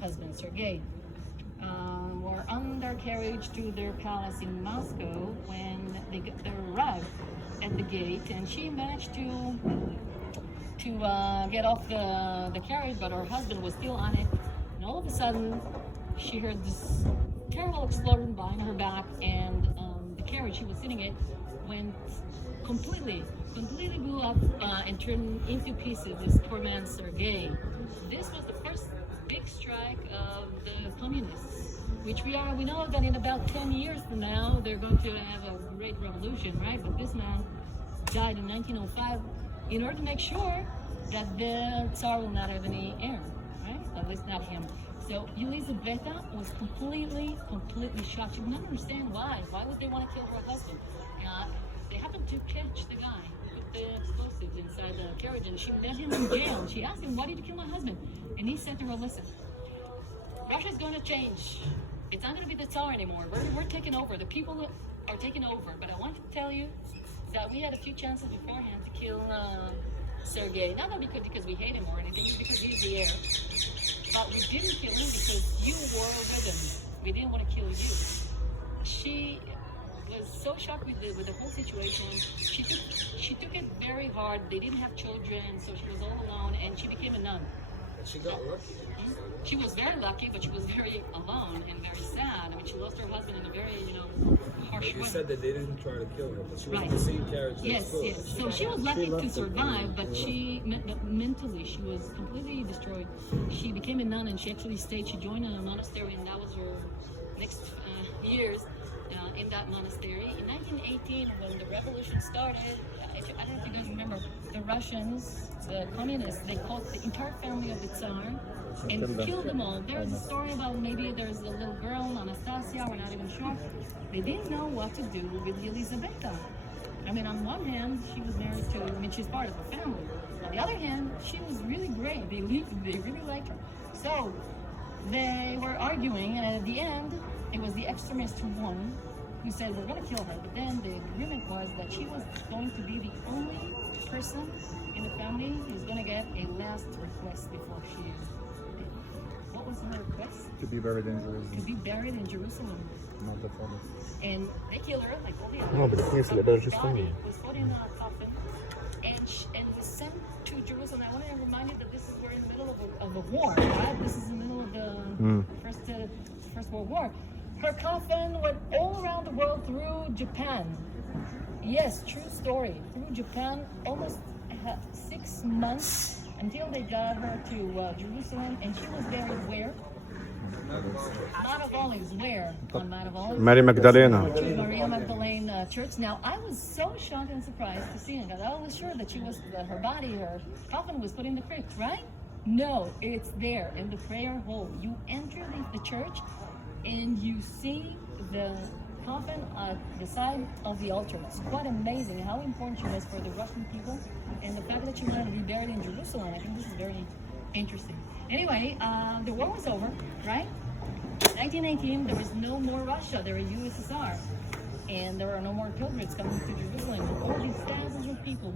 husband, Sergei, were on their carriage to their palace in Moscow when they arrived at the gate, and she managed to get off the carriage, but her husband was still on it. And all of a sudden, she heard this terrible explosion behind her back, and the carriage she was sitting in went completely blew up and turned into pieces. This poor man, Sergei. This was the first big strike of the communists, which we know that in about 10 years from now, they're going to have a great revolution, right? But this man died in 1905 in order to make sure that the Tsar will not have any heir, right? At least not him. So Elizaveta was completely shocked. She did not understand why. Why would they want to kill her husband? They happened to catch the guy who put the explosives inside the carriage, and she met him in jail. She asked him, "Why did you kill my husband?" And he said to her, "Listen, Russia's going to change. It's not going to be the Tsar anymore. We're taking over. The people are taking over. But I want to tell you that we had a few chances beforehand to kill Sergei. Not because we hate him or anything, it's because he's the heir. But we didn't kill him because you were with him. We didn't want to kill you." She was so shocked with the whole situation. She took it very hard. They didn't have children, so she was all alone, and she became a nun. She got lucky. She was very lucky, but she was very alone and very sad. I mean, she lost her husband in a very, harsh way. You said that they didn't try to kill her, but she was Right. in the same carriage. Yes. So she was lucky to survive, but mentally she was completely destroyed. She became a nun, and she actually stayed. She joined a monastery, and that was her next years in that monastery. In 1918, when the revolution started, I don't know if you guys remember, the Russians, the communists, they caught the entire family of the Tsar and killed them all. There's a story about maybe there's a little girl, Anastasia, we're not even sure. They didn't know what to do with Elizaveta. I mean, on one hand, she was married to, she's part of the family. On the other hand, she was really great. They really liked her. So they were arguing, and at the end, it was the extremist who won, who said, "We're going to kill her." But then the agreement was that she was going to be the only person in the family who's going to get a last request before she is dead. What was her request? To be buried in Jerusalem. To be buried in Jerusalem. Not the father. And they killed her, like all the others. No, but the thing is, даже Her body was put in a coffin and was sent to Jerusalem. I want to remind you that this is we're in the middle of a war, right? This is in the middle of the First World War. Her coffin went all around the world through Japan. Yes, true story. Through Japan, almost 6 months until they got her to Jerusalem, and she was buried where? Mount of Olives. Where? On Mount of Olives? Mary Magdalena. Maria Magdalene Church. Now, I was so shocked and surprised to see it, because I was sure that her body, her coffin was put in the crypt, right? No, it's there in the prayer hall. You enter the church, and you see the coffin at the side of the altar. It's quite amazing how important she was for the Russian people, and the fact that she wanted to be buried in Jerusalem. I think this is very interesting. Anyway, the war was over, right? 1918, there was no more Russia, there was USSR, and there are no more pilgrims coming to Jerusalem. All these thousands of people